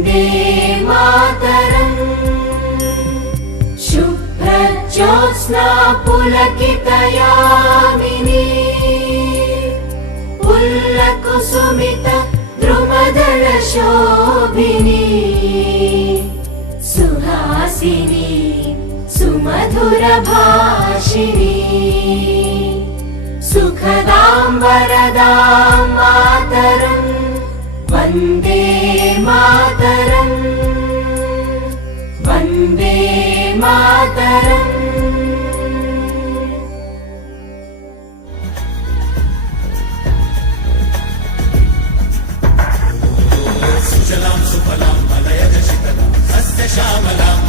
वन्दे मातरम्। शुभ्रज्योत्स्ना पुलकितयामिनी पुल्लकुसुमित द्रुमदलशोभिनी सुहासिनी सुमधुरभाषिणी सुखदां वरदां मातरम् वन्दे मातरम् वन्दे मातरम्। सुजलां सुफलां मलयज शीतलां सस्यश्यामलां